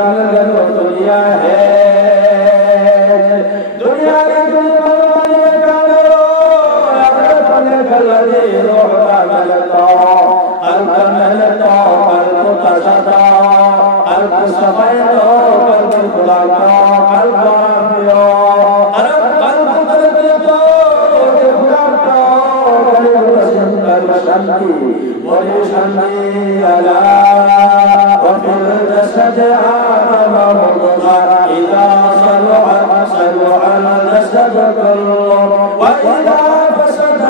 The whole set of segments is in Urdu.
دنیا ہے دنیا کی دنیا کرو اپنے کلے روح کا ملتا قلب ملتا قلب تشتا قلب سفیدو قلب خدا کا قلب آفیو قلب ترکتو خدا کا قلب سندر شنی ولی شنی اللہ وفي الجسد آدم مضغة إذا صلح الجسد كله وإذا فسد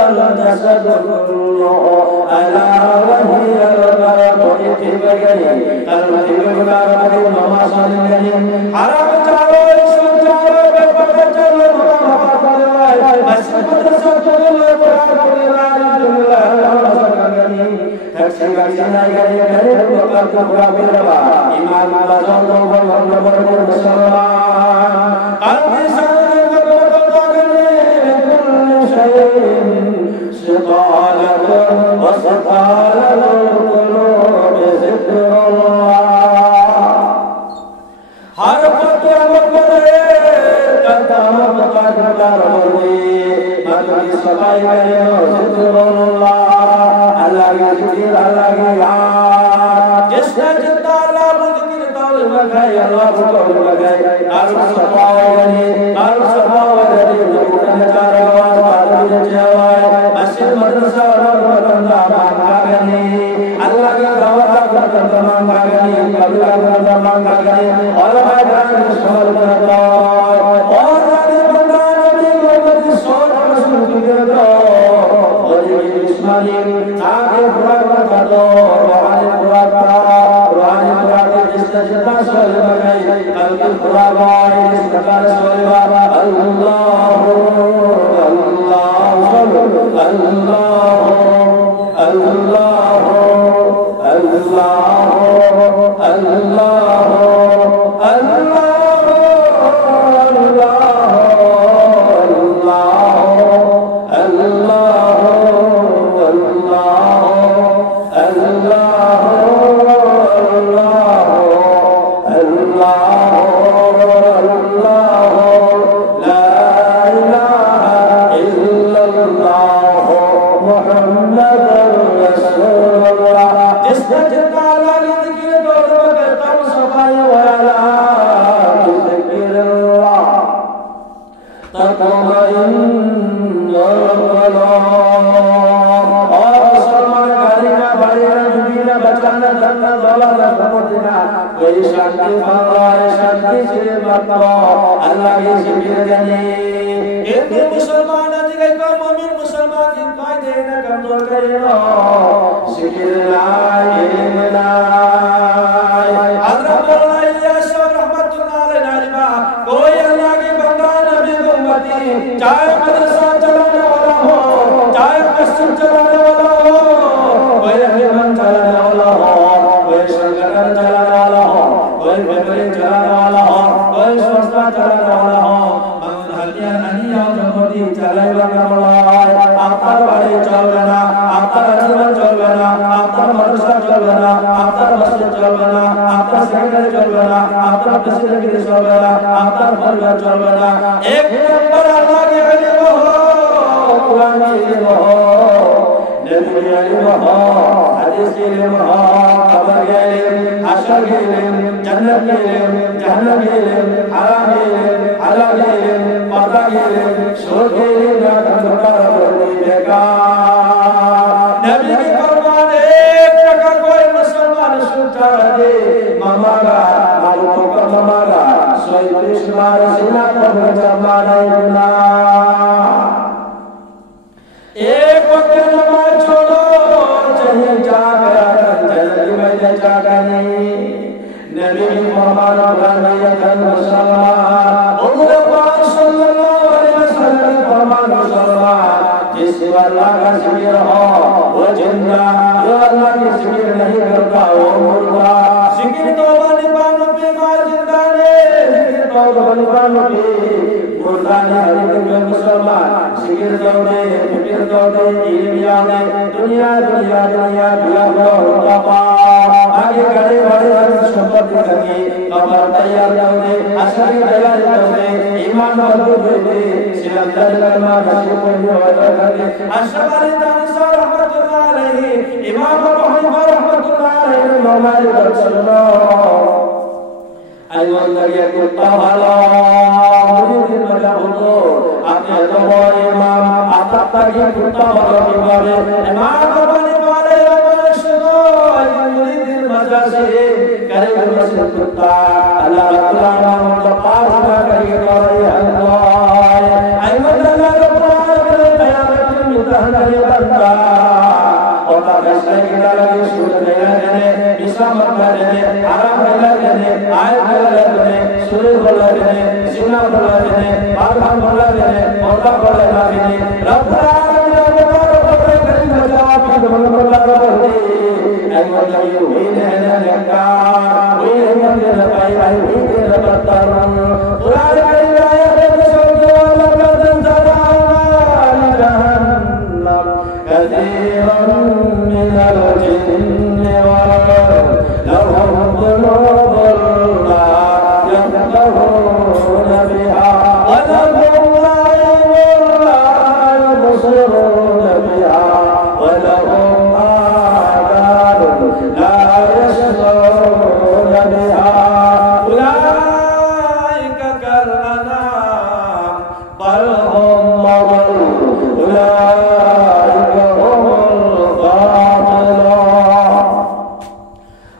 الجسد كله ألا وهي القلب اتبعي قلب القلب وما صلي حرام جارو اسم جارو بفضل جلو مسجد سجل القرآن إمام بزرگ و مسلمان قلب سنگ كل شيء سطالة وسطالة القلوب ذكر الله حرفت مقبلة قدام قدر مجلس صفائی ذكر الله اللہ کی ذکر اللہ کی یاد جس نے جتنا اللہ کو ذکر دول لگائی اللہ کو دول لگائی قلب صفاوانی لکھنے چارے آواز بادل جوائے مسجد مدرسہ اور بندہ مانگا گنی اللہ کی دعوت کا مانگا گنی قبلہ کا مانگا گنی اور حیدان شمال کرتا اور راضی بندہ نبی محمد صلی اللہ علیہ وسلم کی گردہ اور یہ اسمالی آگے پورا کرتا دو روحانی پورا جس تجربہ سولی بگئی قلب پورا بائی جس تکار سولی بابا اللہ اللہ اللہ اللہ کی ذکر جنی ایک مسلمان اجگئی کا مومن مسلمان کی قائدے نہ کمزور کرے لو ذکر لائی علم لائی حضرت اللہ علیہ رحمت اللہ علیہ کوئی اللہ کی بندہ نبی امتی چاہے مدرسہ چلانے والا ہو چاہے مسجد چلانے والا ہو کوئی رحمت چلانے والا ہو کوئی شنگرن چلانے والا ہو کوئی بہترین چلانے والا ہو کوئی سوچتا چلانے والا ہو مگر حلیہ نہیں ہو جبودی چلائی لگا ملائے آفتر بڑی چل گنا آفتر عجمت چل گنا آفتر مدرسہ چل گنا آفتر مسجد چل گنا آفتر سیکنڈ چل گنا آفتر پسیدگی چل گنا آفتر فرگر چل گنا ایک نمبر اللہ کی علم ہو قرآن کی علم ہو نبی کی علم ہو حدیث کی علم ہو قبر کی علم حشر کی علم جنت کی علم جہنم کی علم حرام کی علم حلال کی علم پردہ کی علم شور کی علم یا کندکار بردی بیکار نبی کی فرمان ایک ٹکا کوئی مسلمان سنتا رہے مماگا معلوموں کا مماگا سوئی بشمار سینہ پر جمانا ابنا ایک وقت نماز چھوڑو چاہیے جاگا جلدی میں جاگا نہیں نبی فرمان غنیت المسلمان عمر پاک صلی اللہ علیہ وسلم فرمان مسلمان جس کو اللہ کا ذکر ہو وہ زندہ جو اللہ کی ذکر نہیں کرتا وہ مردہ ذکر توبہ نبانوں پہ مار زندہ نے ذکر توبہ نبانوں پہ قرآن حدیث میں مسلمان ذکر دودے فکر دودے علم یادے دنیا دنیا دنیا بیا ہوتا پا آگے گڑے بڑے ہر شبت دکھنگی قبر تیار دودے عشقی تیار دودے ایمان مضبوط دے سلندر کلمہ نصیب کوئی ہوتا کرے اشرف علی تانسا رحمت اللہ علیہ امام ابو حنیفہ رحمت اللہ علیہ ہمارے درسلنا ایوان لگے کتا حالا مرید مجاہدو اپنے دعا امام آتاق تاکی کتا حالا کی بارے امام ابانی بارے امشدو ایوان مرید مجاہدے کرے گرے سے کتا اللہ رب العالمین تقاسمہ کرے گرے اللہ ایوان اللہ رب العالمین قیامت متحنہ بندہ اللہ فیصلہ کیا لگے سورت لینا دینے اسلامت کا دینے حرام بلا دینے آیت بلا دینے سورت بلا دینے زنا بلا دینے بارکان بلا دینے مولا بلا دینے رب العالمین رب العالمین کریم جواب کی دمن بلا دینے ایمان لگی ہوئی نہنے لکار ہوئی نہنے لکائی آئی ہوئی نہنے لکتر قرآن کریم آیت سوچ والا قدن زدانا لجہنم كثيرا من الجن ولهم قلوب لا يفقهون بها ولهم أعين لا يبصرون بها ولهم آذان لا يسمعون بها أولئك كالأنعام بل هم أضل أولئك هم الغافلون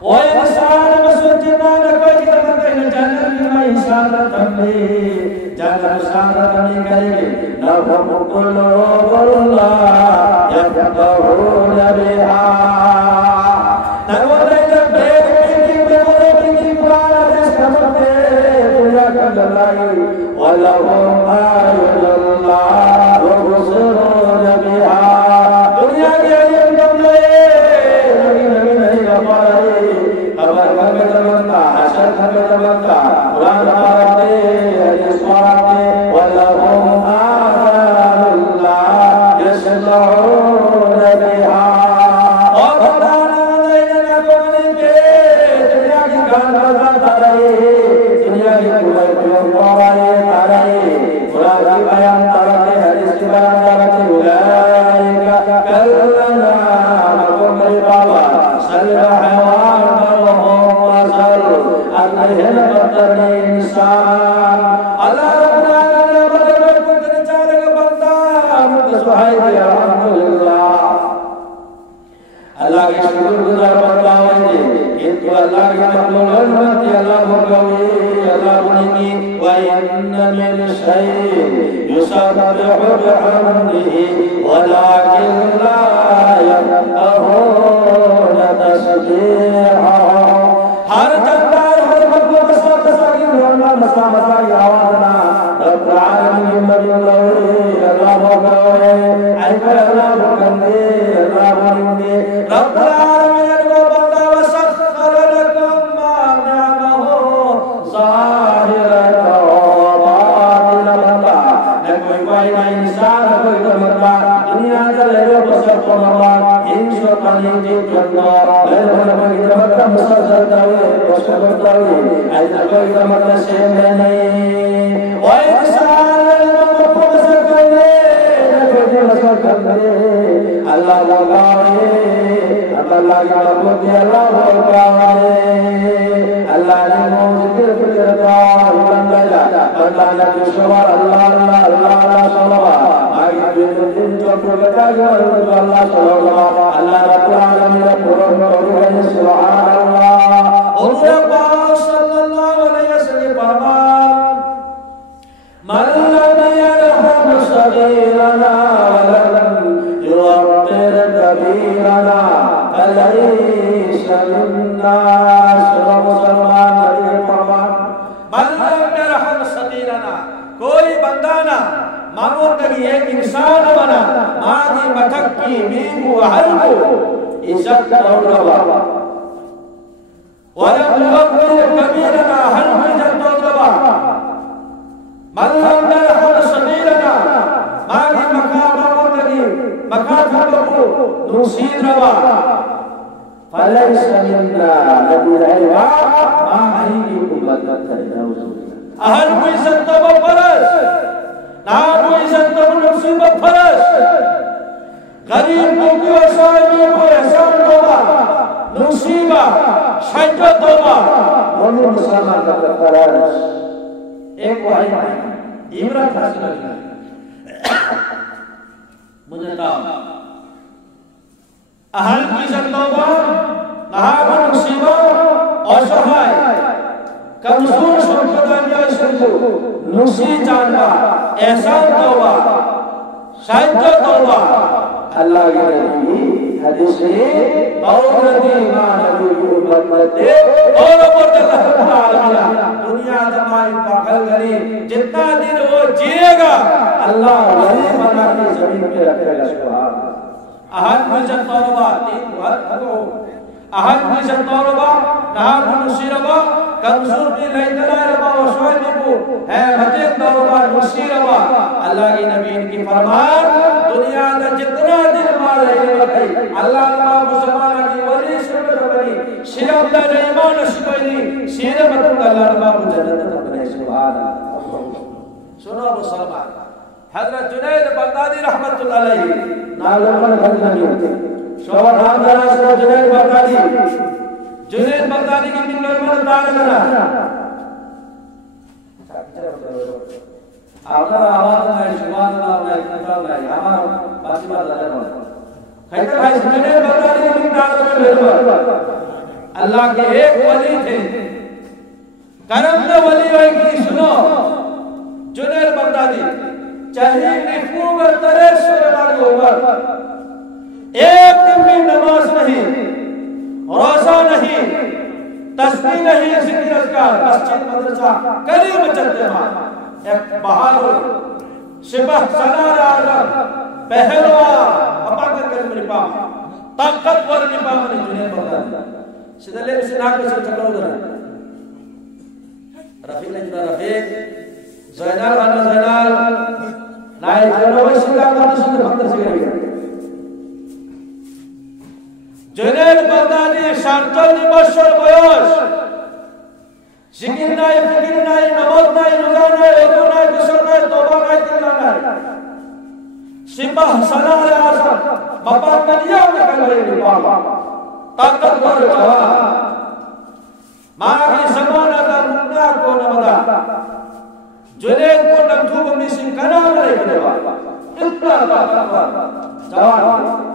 وإنسان مسجدنا لكي تمتعن جنة بما إنسان تملي جنة إنسان تملي كريم لهم قلوب لا يفقهون بها نقول إذا بيتك بمربك قرآن تستمتع بياك الله ولهم أعين لا يبصرون بها دنیا کی علم کم لئے نبی نہیں رفائی خبر کم زمانتا حشر کم زمانتا قرآن پاراتے حدیث پاراتے وَلَهُمْ آذان لا يسمعون بها اور خدانا لینا کونی پہ دنیا کی گان بزاتا رہی دنیا کی کوئی کوئی پارائی تارائی قرآن کی بیان تاراتے حدیث کی بیان تاراتے كالأنعام قمر بابا سل حيوان بلهم وزل أنهن بدن إنسان الله ربنا لنا بدن كنت نچارك بندہ متصحيد الحمد لله اللہ کے شکر گزار بندہ ہوئے کنتو اللہ کی مخلوق علمت اللہ بھگوی اللہ بنی وَإِنَّ مِنْ شَيْءٍ يُسَبِّحُ بِحَمْدِهِ وَلَكِنْ لَا يَفْقَهُونَ تَسْبِيحَهُ ہر جندار ہر مخلوق ساکی ورنہ مسا کی آوازنا رب العالمین مجلوی اللہ بھگوی ایفر اللہ بھگندے اللہ بھگندے رب العالمین کو بندہ وسخر لکم ما نعمہو ظاہرہ وباطنہ بندہ نہ کوئی بائی نہ انسان کوئی دمتا دنیا جلے بسر کو مرلا انشو قلیجی جنار لیل بھئی دمتا مسلسل داوے بسر داوے ایسا کوئی دمتا شیمے نہیں و انسان الممت بسر کرنے بسر کرنے اللہ لگاوے اللہ کی مقبوتی اللہ بھوکاوے اللہ نے موجود فکرتا اللہ نے شوار اللہ اللہ اللہ اللہ صلوات آگے دن جو پرگتا گیا اللہ صلوات اللہ رب العالمین پرم کرو سبحان اللہ حضور پاک صلی اللہ علیہ وسلم فرمان من لم يرحم صغيرنا ولم يوقر كبيرنا فليس منا سورہ مسلمان نبی فرمان من لم يرحم صغيرنا کوئی بندہ نہ مانو کبھی ایک انسان بنا مادی مٹھکی بیگو حلقو عزت دولوا ولم يوقر كبيرنا حلقو عزت دولوا من لم يرحم ماہی کی امت اہل کوئی سنتب فرس نا کوئی سنتب نصیب فرس غریب کو کی وسائمی کو احسان دوبا نصیبہ شجع دوبا مومن مسلمان کا فرس ایک واحد عبرت حاصل ہوئی مجھے اہل کی سنتوبہ نہاں نصیبہ اور صحائے کمزور شمکتانیہ شکو نصیب جانبا احسان توبہ شاہدہ توبہ اللہ کے نبی حدیث میں دورتی ایمان نبی امت دے اور امر اللہ تعالیٰ دنیا دمائی پاکل گری جتنا دن وہ جیے گا اللہ ولی بنا کے زمین پہ رکھے گا سبحان احد مجھن توبہ تین وقت ہو احد مجھن توبہ نہاں نصیربہ کمزور بھی نہیں دلائی ربا و شوائد کو ہے مجھن توبہ نصیربہ اللہ کی نبی ان کی فرمان دنیا دا جتنا دن مار رہے گئی اللہ تعالیٰ مسلمانہ کی ولی شکر بنی شیر اللہ نے ایمان شکری شیر مطلب اللہ ربا جنت بنے سبحان سنو مسلمان حضرت جنید بغدادی رحمت اللہ علیہ نالوکن خلقنی ہوتے شوہر حامدانہ سے جنید بغدادی جنید بغدادی کی دن نرمان دار لنا آخر آواز میں شبان اللہ میں اکتاب میں ہمارا باقی بات لگا خیطر ہے جنید بغدادی کی دن دار لنا اللہ کے ایک ولی تھے کرم نے ولی ہوئی کی سنو جنید بغدادی چاہیے نفوگ تریس سرمانی اوپر ایک دن بھی نماز نہیں روزہ نہیں تسبیح نہیں ذکر اذکار مسجد مدرسہ قریب چلتے ہیں ایک بہادر شبہ سنار آزم پہلوا اپاکر کلم نپام طاقتور نپام نے جنید بغدادی سیدھلے بسی ناکر سے چکر ادھر رفیق نے جدا رفیق زینال وانا زینال نائے جنوبی سنگا کرنے سے بھکتر سے گئی جنید بغدادی شانتل نبشر بیوش شکر نائے فکر نائے نماز نائے روزہ نائے ایدو نائے کسر نائے توبہ نائے دلہ نائے سپاہ سنار آزم مپا کنیا نکل رہے نپاما طاقت ور جوان ماں زمانہ دا منا کو نمدا جنید کو نمتوب امی سنکنا مرے بنوا اتنا طاقت جوان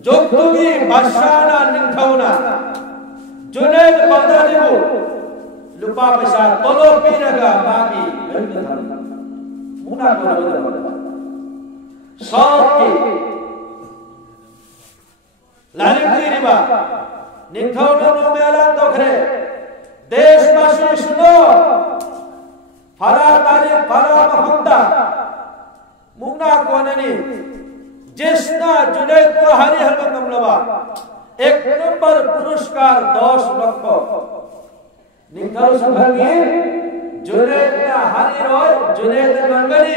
جوکتوگی بادشاہنا ننکھونا جنید بغدادی کو لپا پیسا تولو پیرگا باقی منا کو نمدا سوک کی لانتی ربا ننکھونا نو میں اعلان دوکھرے دیش باشی سنو فلا تاریخ فلا محمدہ منا کوننی جسنا جنید کو ہری حرمت نملوا ایک نمبر پرشکار 10 لکھو نکھل سنبھنگی جنید نے ہری روئے جنید منگلی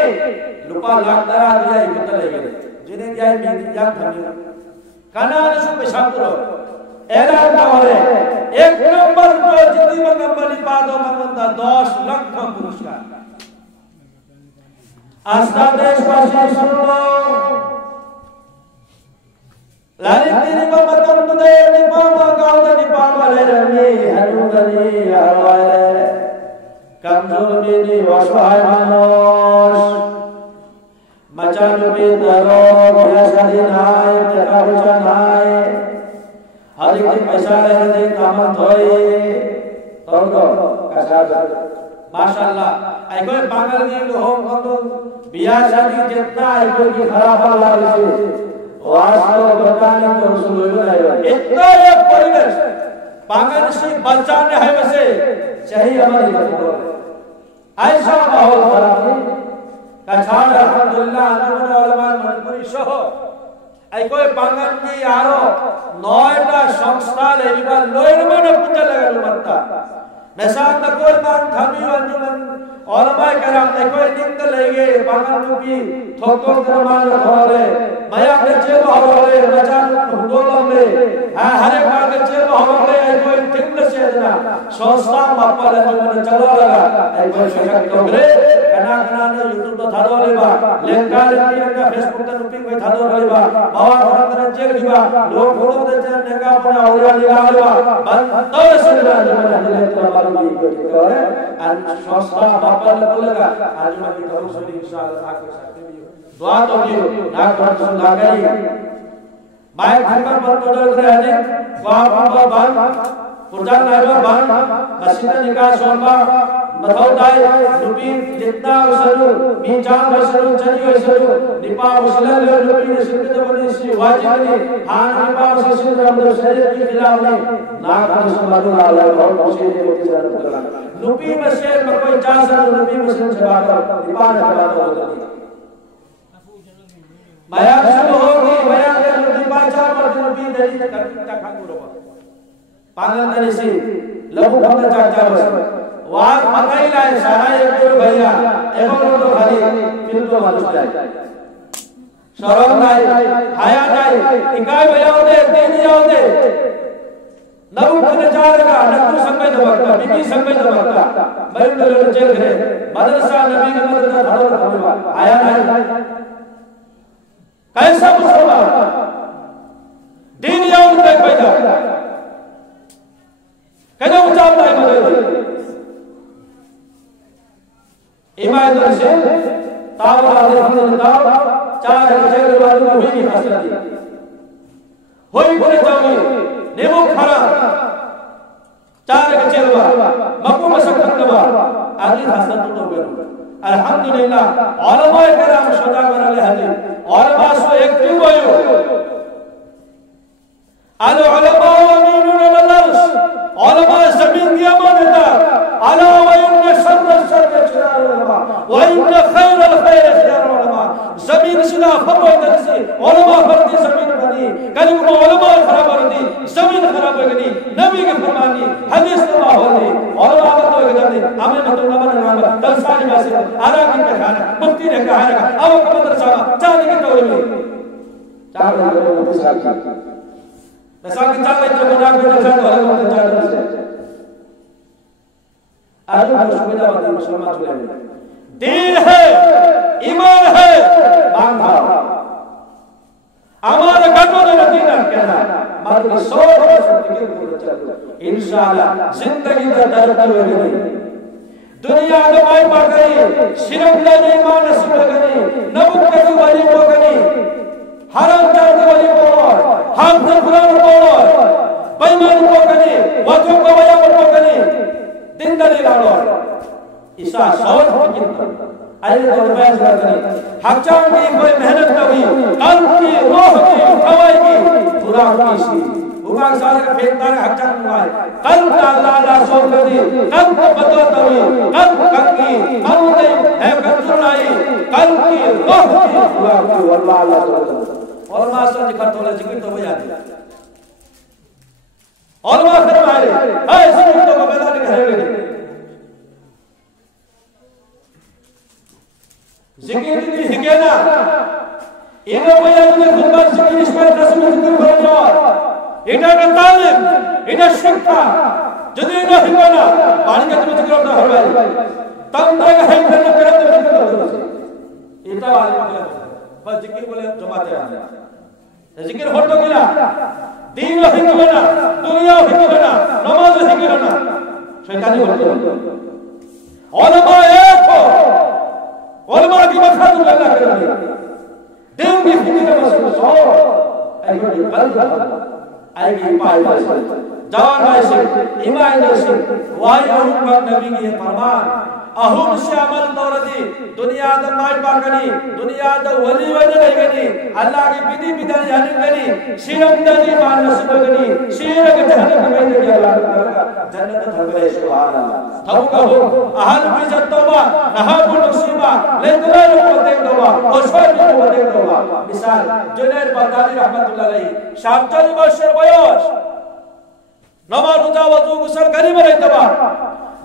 لپا لاکھ درہ دیا ہی کتلے گئے جنید یائی میدی یاک دھنیا کنان شو پیشاب کرو اعلان کا ہو رہے ایک نمبر جو جتنی منگمبلی پادو منگمتا 10 لکھ پرشکار آستا دیش پاسی سنو لالتی نپامتم تدے نپاما گاؤں نپاما لے رمی حنودنی حروائے کمزور بیدی وشوائے مانوش مچانو بید درو بیسا دن آئے تکا بچان آئے ہر ایک پیسہ لے رہے کامت ہوئی توڑو کسا جائے ماشاءاللہ اے کوئی پاگل گئی لوہوں کو بیا شادی جتنا اے کوئی کی خراب اللہ رسی واسطہ بتانے تو رسول اللہ علیہ اتنا ایک پریورش پاگلشی بچانے ہے ویسے صحیح ہماری بات ایسا ماحول خراب ہے کچھاڑ الحمدللہ انہوں علماء منپوری شو اے کوئی پاگل کی آرو نوائٹا شخصال ہے لوئر میں پچھا لگا لمتا مثال نہ کوئی مان تھامی انجمن علماء کرام نے کوئی نند لئے بانگان نبی تھوکتوں درمان رکھولے میا گچے بہولے مجان ہندولے ہر ایک بار گچے بہولے ای کوئی ٹھنڈ سے دینا شوستہ ماپل انجمن چلو لگا ای کوئی شکر کیونگرے کنا کنا نے یوٹیوب تو تھا دو لے با لنکار لنکا فیس بک تا نپی کوئی تھا دو لے با مواد رات رنچے لگی با لوگ بھولو دے چاہ نگا اپنا اولا لگا لے با بندو سے لگا انجمن حضرت معلوم بھی کوئی ٹھکر ہے شوستہ ماپل لگا آج میں بھی دھو سنی انشاءاللہ آکے سکتے بھی دعا تو دیو ناک بھر سنگا کری مائے گھنگر بند تو جل رہے ہیں وہاں بابا بان پرجان نائبہ بان مسجد نکاح سولبا مدھو دائی نبی جتنا اسلو بیچان اسلو چنیو اسلو نپا اسلل نبی نسلت بنی سی واجب نہیں ہاں نپا اسلل رمضو شریف کی خلاف نہیں ناک بھر سنگا اللہ اللہ بہت مشہد ہے وہ کسی رہا نبی مسجد میں کوئی چاہتا نبی مسجد سے باقر نپا نے بات ہوتا نہیں میا شروع ہوگی میا دے نبی باچا مرد نبی دلی تکا کھانگو رہا پانگل دلی سی لبو بھنگا چاہتا بس وہاں مکائی لائے شاہائی اکتور بھئیا ایکور تو خالی پھر تو معلوم جائے شرم نائی حیاء نائی اکائی بھئیا ہوتے دینی ہوتے نبو کنے چاہ لگا نکو سنگے دبکتا بی بی سنگے دبکتا مرد لوگ چل گئے مدرسہ نبی کے مدرسہ دھڑو رکھا حیاء نائی کیسا مسلمان دینی آن پہ پیدا کہنا اچھاب لائی مدد ایمان در سے تاور آدھے فضل داو چاہ رکھے والوں کو بھی حاصل دیا ہوئی بھولے جاؤگی نیمو کھارا چاہ رکھے مکو مسکت نوا آدھی حاصل تو گئے الحمدللہ علماء کرام شدہ کرالے حدیث علماء سو ایکٹیو ہوئیو العلماء امینون الالرس علماء زمین کی امانتا علا وإن شر الشر شرار العلماء وإن خیر الخیر خیر العلماء زمین شدہ فرمائی درسی علماء فردی زمین بنی کلی کو علماء خراب بردی زمین خراب بگنی نبی کے فرمانی حدیث نما ہوتی علماء بردو ایک جاندی ہمیں مطلب نمان نمان دلسانی باسی آراکن پہ کھانا مفتی نے کہا رکھا او کمدر صاحب چاہنے کے طور میں چاہنے کے طور میں چاہنے مثال کی چاہنے کے طور میں چاہنے کے طور آجو ہر شکدہ بردی مسلمان چھوڑے ہیں دین ہے ایمان ہے مانگا ہمارا گھٹوں نے دینہ کہنا مطلب سوچ ہے سکتے کے انشاءاللہ زندگی کا درد ہوئے گئی دنیا آدمائی پا گئی شرک لے ایمان نصیب گئی نبوت کجو ولی کو گئی حرام جاتی ولی کو حام تفران کو بیمان کو گئی وجو کو ویامر کو گئی دن دلی لارو عیسیٰ سوچ بکنتا آئیے جو بیس کرنی حق چاہوں کی کوئی محنت نوی قلب کی روح کی خواہی کی پورا کیسی اوکاک سارے کا پھیلتا ہے حق چاہوں نوائے قلب کا اللہ اللہ سوچ کردی قلب کو بدوت ہوئی قلب کنگی قلب ہے کنجر آئی قلب کی روح کی پورا کی واللہ اللہ سوچ کردی اور ماں سوچ کرتا ہے ذکر تو وہ یاد ہے اور ماں فرمائے اے ذکر تو کو بیدانی کہے گئے ذکر کی حکینا انہوں کو یاد میں خودبات ذکر اس پر رسم ذکر کرو جوار انہوں کا تعلیم انہوں شکتا جدی انہوں حکینا پانی کا تمہیں ذکر ہوتا ہروائی تم دے گا حکم کرنا کرم دے ذکر ہوتا اتنا والی مطلب بس ذکر بولے جماعتے آنے ذکر ہوتو گلا دین و حکمنا دنیا و حکمنا نماز و حکمنا شیطانی ہوتی علماء ایک ہو علماء کی مدخل تو اللہ کرنے دین کی فکر کا مسئلہ سو ایگی قلب ایگی پائی باشی جوان باشی ایمان باشی وائی حکمت نبی کی فرمان اہم سے عمل دوردی دنیا دا مائی پاکنی دنیا دا ولی وجہ نہیں گنی اللہ کی بیدی بیدانی حالین گنی شیرم دنی مان نصیب گنی شیرک جہنم بیدی کی اللہ جنت دھگلے سبحان اللہ تھو کہو احل بیزت توبہ نحاب نصیبہ لیتنا رکھو دیکھ دوبہ خوشوئی بھی کو دیکھ دوبہ مثال جنیر برداری رحمت اللہ علیہ شام چلی باشر بیوش نما رجا وضو گسر گریب رہی دوبہ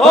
2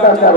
4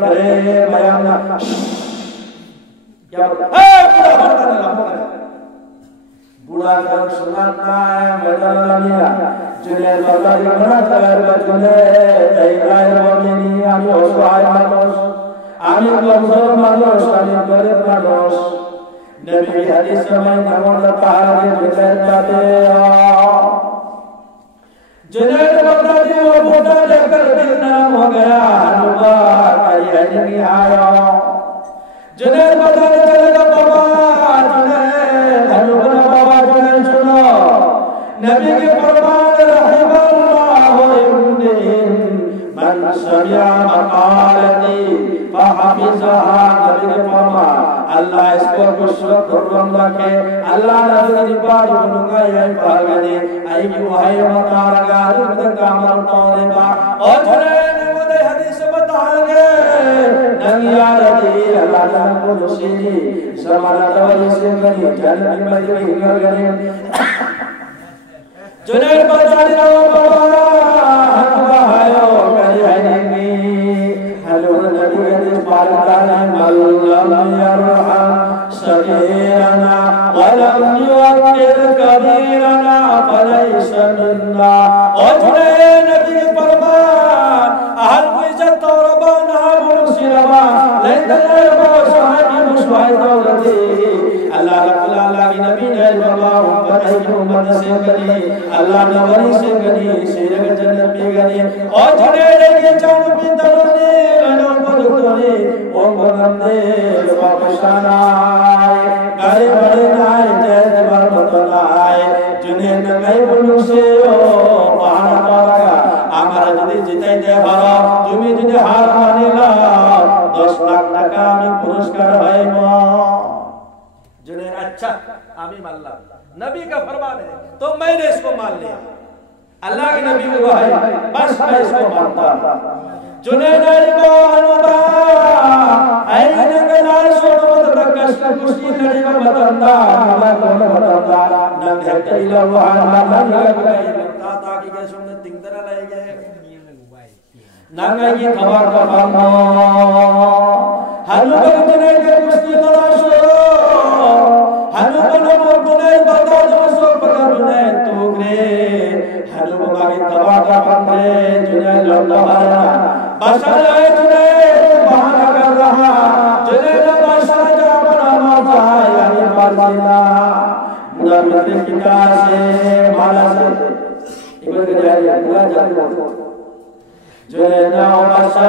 کرے بیان کیا بوڑھا کر سناتا ہے میدان لمیا جنہیں برداری بنا کر بچنے ایرائے مومنی آمی حسوائی مانوس آمی کمزور مانوس آمی غریب مانوس نبی کی حدیث میں نمون لطاہر جنہیں جاتے جنہیں برداری وہ بوٹا لے کر دل نام ہو گیا ہنوبار آئی ہے نہیں آیا جنہیں برداری چلے گا بابا نبی کے فرمان رحم اللہ من سمع مقالتی فحفظها نبی کے فرمان اللہ اس کو کچھ خرم رکھے اللہ نبی کی پاڑی بنوگا یہ بھاگنے آئی کی وحی بتا لگا دکھ کامر تونے با اور چھنے نمودے حدیث بتا لگے ننگیا رضی اللہ جنہ کو نسیدی سمانا دوری سے گنی جنہ کی مجھوئی کر گنی جنہیں بچاری رو بابا ہنوہ آئیو کری آئینگی حلون نبی حدیث پارکانے ملم یرحم صغیرنا ولم یوکر کبیرنا فلیس مننا اور جنہیں نبی فرمان اہل کو عزت اور ربانا برسی ربا لیندن ربا صاحبی مشوائی دولتی اللہ رب العالمین کی نبی نے اللہ بتائی کی امت سے گنی اللہ نوری سے گنی سیرک جنت بھی گنی اور جھڑے لگے چاند بھی دلونی لنوں کو دکھتونی اون کو گمدے واپشان آئے گارے بڑے نائے جہد برمتن آئے جنہیں نگئی بلوک سے پہانا پارگا آمارا جدی جتائی دے بھارا جمعی جنہیں ہار مانے لا 10 لاکھ ٹکا میں پرسکر ہے ماں جنہیں اچھا آمین اللہ نبی کا فرمان ہے تو میں نے اس کو مان لیا اللہ کی نبی کو ہے بس میں اس کو مانتا جنہیں نئی بانوبا اینے گلال سوڑو مدرکش کشتی لڑی میں بتندہ نمائے کون بتندہ نم دھیکتا الہوان مالا نگائی لگتا تاکی کے سننے تنگدر لائے گئے نگائی خبر کا فرمو ہنو بگ جنہیں کے کشتی تلاشو ہنو بنو بنائے بتا جو سور بگر بنائے توگرے ہنو بگاگی تباہ کا بندے جنہیں لڑنا بھارا باشا جائے جنہیں بہانا کر رہا جنہیں باشا جا بنا مارتا یعنی بارزینا بڑا مدر کتار سے مالا سے ایک بار جائے بڑا جاتے جنہیں ناؤ باشا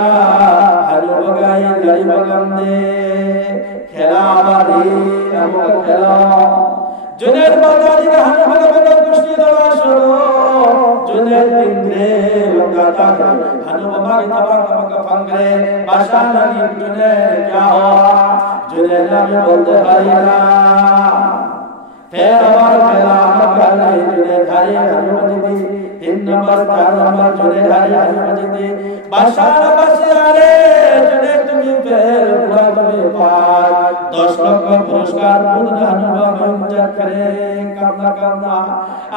ہنو بگائی گری بگم دے کھیلا آبادی امکا کھیلا جنہیں برداری کا ہنو بگا کشتی دوا شروع جنہیں تنگرے لگاتا ہے ہنو بگا کی تباہ کا پنگرے باشا نبی جنہیں کیا ہوا جنہیں نبی بولتے بھائینا پھر ہمار پھیلا مکہ نہیں جنہیں دھاری ہنو بجی 3 نمبر 4 نمبر جنہیں دھاری ہنو بجی باشا نبی آرے جنہیں تمہیں پھر پورا تمہیں پار 10 لوگ کا پرشکار پودن ہنو بمجد کرے کرنا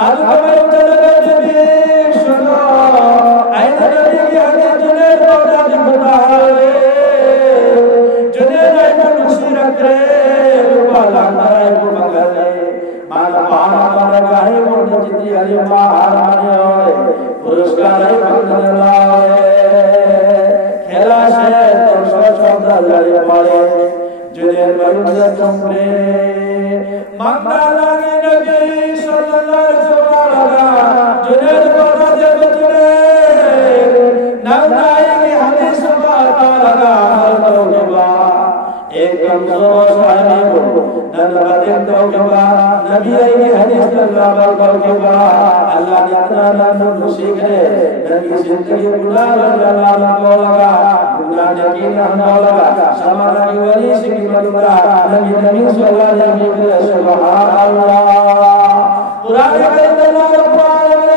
آج کمیں چلے جبی شنو این نبی کی حدیث جنہیں روڑا جب بتاوے جنہیں نائی پر نقصی رکھ رہے روپا لانا رائے کو مگر رہے مانا پانا پانا گاہی مرد جتی علی ماہر آنے ہوئے پرشکار ہی بھگن لائے کھیلا شہر ترشو شوندر لڑے پڑے جنہیں مرد جمرے مانگنا لگے نبی صلی اللہ علیہ وسلم جنہیں بڑا دے بچنے نمائی کی حدیث باتا لگا مردوں کے بعد ایک کمزور صحابی کو ننبتن تو کے بعد نبی کی حدیث لگا مردوں کے بعد اللہ نے اتنا نمون سیکھے نبی زندگی گناہ لگا لگا گناہ نکی رہنا لگا سمارا کی ولی سے کی مددہ نبی صلی اللہ علیہ وسلم سبحان اللہ قرآن کریم اللہ رب العالمین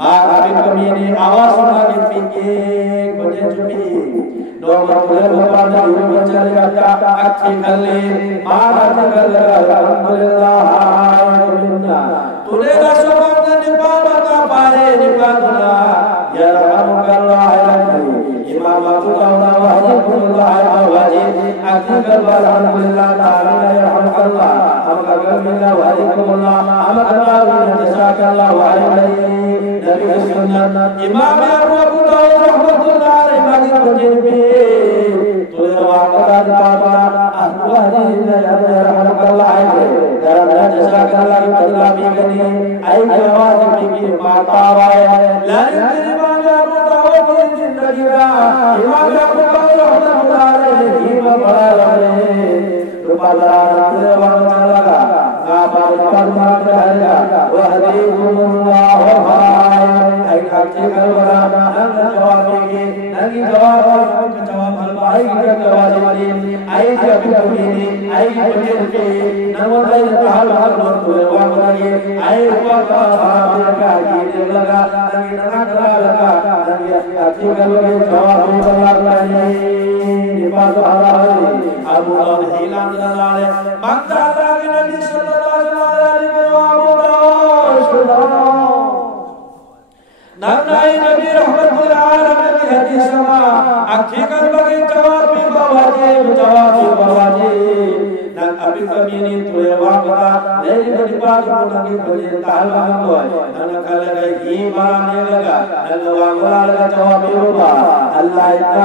Maka kami awas lagi fikir kerja cumi. Nomor berapa dari mencari kata aksi kali. Maka kali alhamdulillah. Tule rasubah dan dipabata pare dipatuna. Ya Alhamdulillah alaihi. Imam Abu Dawud wahidullah wahid. Aksi kali alhamdulillah ta'ala ya Alhamdulillah. Amka kami wahidullah. Amka kami jazakallah wahid. Nabi Sunnah Imam Abu Dawud rahmatullah alaihi bagi penjinbi tulis waqatan bapa ahlu hadis ya rahmatullah alaihi dalam jazakallah billahi gani ai jawaz bihi mata wa la Imam Abu Dawud ki zindagi ba Imam Abu Dawud rahmatullah alaihi wa barakaatuh rupalan waqalaga apa permata harga wa hadihumullah Aksi kalbara anda jawab ini, nanti jawab orang jawab halwa, ayi jawab ini, ayi jawab ini, ayi jawab ini, namun ayi hal jawab lagi, ayi jawab mereka ini laga, nanti laga, nanti aksi kalbara jawab lagi, di pasal hari, Abu Dawud hilang dalale, maka lagi Nabi sallallahu alaihi wasallam. Nanai Nabi rahmatullah alamin ki hadis sama akhi kalbagi jawab dan api kami ini tulewa kata dari daripada pulangi bagi tahanan loy dan kalau iman laga dan wangla laga jawab berubah Allah itna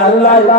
Allah itna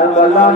dan Allah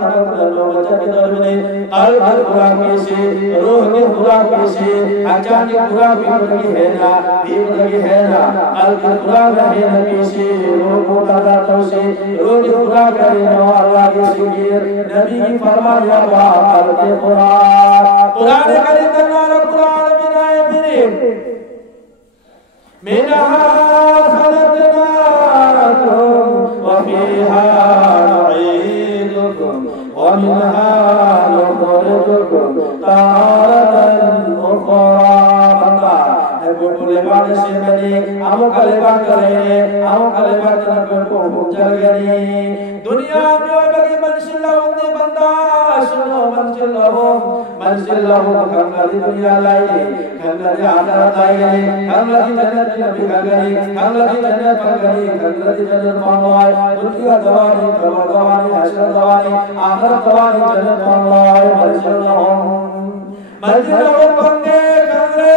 خلق کرنا بچہ کی دور میں قلب کی خوراک سے روح کی خوراک سے اجان کی خوراک بھی ہے نا بھی ہے نا قلب کی خوراک ہے نبی سے روح کو تعالی سے روح کی خوراک ہے اللہ کے ذکر نبی کی فرمایا قلب کی خوراک قرآن کریم کرنا رب العالمین آئے میرے منها خلقناكم وفيها نعيدكم ومنها نخرجكم تارة أخرى lebar se bani amo ka lebar kare amo ka lebar kana ko phujar gani duniya mein bagi manzil hunde banda suno manzil lahu kamari duniya lai kamari akhirat lai kamari jannat nabi gani kamari jannat gani kamari jannat manwai duniya dawani dawani hasyar dawani akhirat dawani jannat manwai manzil lahu bande kamre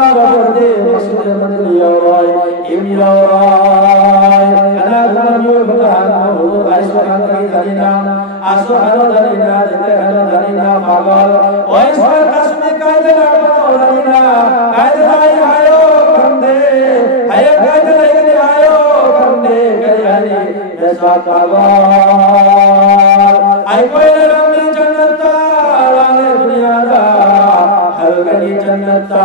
Rabbi Masjid Madinah Yawai Imi Yawai Kana Kana Yawai Hulu Aiswahan Kari Dharina Aswahan Dharina Dikhahan Dharina Magal Oiswar Kasmi Kaida Lakman Dharina Kaida Lai Hayo Kamde Haya Kaida Lai Gani Hayo Kamde Kari Hani Beswat Magal Ay Koi Rami Jannata Rane Duniya Da Halgani Jannata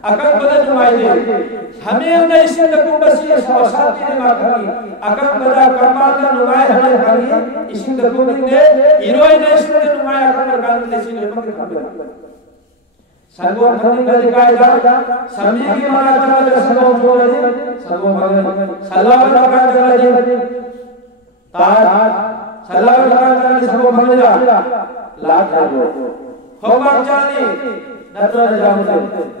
akan bada numaide hame na isin ko basi sawasati ne magani akan bada kamata numai hame khali isin ko ne iroi na isin numai akan kan ne isin ko sarvo khani bade kaida sami ki mara chale sarvo bole sarvo bhagan salaam ka chale ta salaam ka chale sarvo bhagan la thalo khobak jani natwa jamu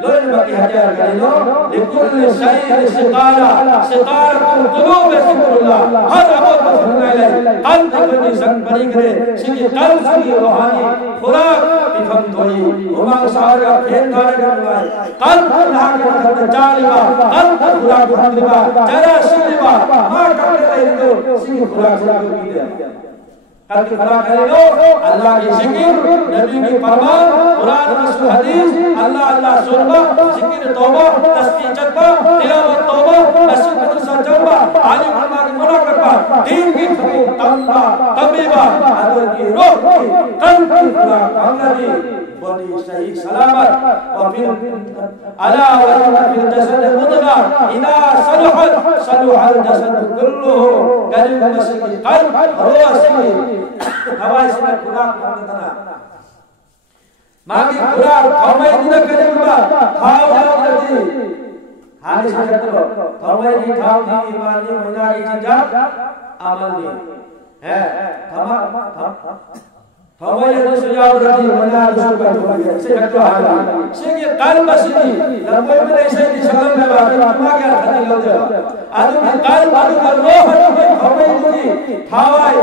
لوين بقي هجر كريلو لكل شيء سقارة القلوب ذكر الله ہر عمل بفرنا إليه قلب بني سن بني کرے سکی قلب سکی روحانی خوراک بفرم دوئی ہما سارا پھیر دارے کرنا ہے قلب اللہ کے مدد جالبا قلب خوراک بفرما جرا شیلبا ماں کرنے رہے دو سکی خوراک بھی دے قلب خوراک کرے لو اللہ کی ذکر نبی کی فرمان قرآن رسول حدیث اللہ اللہ سنبا ذکر توبہ تسبیح جذبہ تلاوت توبہ مسجد مدرسہ جنبہ عالم علماء کی مناقبہ دین کی فقیر تنبہ طبیبہ حضور کی روح کی قلب کی خوراک ہماری بڑی صحیح سلامت وفي على وفي الجسد مضغة إذا صلحت صلح الجسد كله قلب مسك قلب روح ہوائی سے خوراک کرنا ماں کی خوراک ہمیں نہیں کرے گا کھاؤ کرتی ہاں سے کرو ہمیں نہیں کھاؤ دی ایمان نہیں ہونا کی چیزاں عمل نہیں ہے ہمیں یہ سجاو رہتی ہونا دوسروں کا جو سے رکھو حالا سے کہ قلب مسیدی لمبے میں ایسے نہیں شکل میں بات ماں کیا کھاتی لو دے آدم قلب آدم کا روح ہمیں نہیں کھاوائی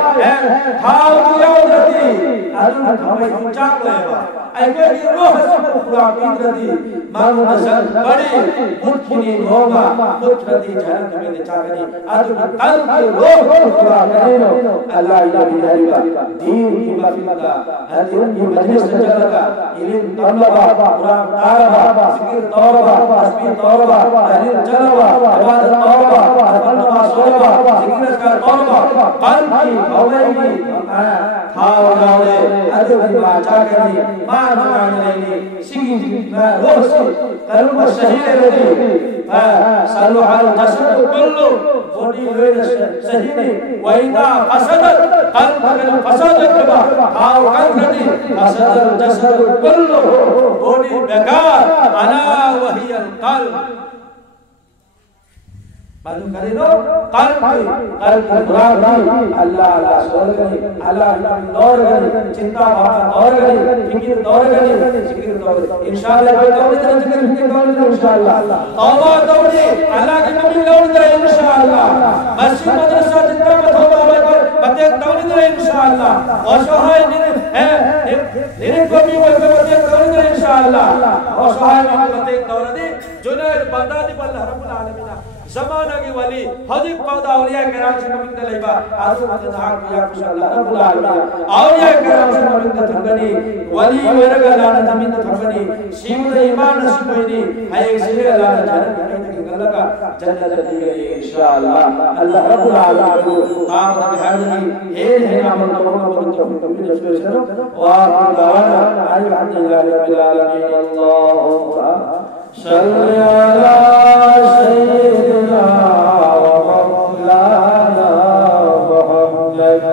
کھاؤ دیا رہتی آدم ہمیں چاک لے با ایک یہ روح سے پورا پید رہتی مانو نسل بڑی مٹھنی ہوگا مٹھ رہتی جہنم میں نے چاکری آدم قلب کی روح پورا کرے لو اللہ الہ بجائے دین کی مفید حضرت کی مجلس سے چل لگا علم طلبہ قرآن طالبہ ذکر طوربہ تسبیح طوربہ تحریر چلبہ عبادت طوربہ تنبہ سولبہ ذکر اذکار طوربہ قلب کی ہوئے کی تھاو جاؤے عدب کی باچا کرنی ماں مکان رہنی سکی روح سے قلب شہیر رہنی صلوح الجسد کلو بوڈی ہوئے صحیح وَإِذَا فَسَدَتْ قلب فسادت کبا تھاو قلب رہنی فسد الجسد کلو بوڈی بیکار انا وہی القلب معلوم کرے لو قلب کی خوراک دی اللہ اللہ سوال کرے اللہ اللہ دور کرے چنتا بھاونا دور کرے فکر دور کرے ذکر دور کرے انشاءاللہ کوئی دور کرے ذکر فکر دور کرے انشاءاللہ توبہ دور کرے اللہ کی نبی دور کرے انشاءاللہ مسجد مدرسہ جتنا توبہ پر بتے دور کرے انشاءاللہ وشوہائے نرک کو بھی بتے دور کرے انشاءاللہ وشوہائے بتے دور کرے جنید بغدادی باللہ رب العالمین زمانہ کی ولی حضرت پودا اولیاء کرام سے ممکن لئیبا آدھو مدد حق یا کچھ اللہ رب العالمین اولیاء کرام سے ممکن تھنگنی ولی ورگا لانا زمین تھنگنی سیمد ایمان نصیب ہوئی ہے ایک سیرے لانا جانب کہیں تک اللہ کا جنت دی گئی انشاءاللہ اللہ رب العالمین آپ حاضری ہیر ہے نامن تمہم بلد تفیق تفیق نشکر سنو وآخر دعوانا آئی الحمدللہ رب العالمین اللہم صلی علی سیدنا و مولانا محمد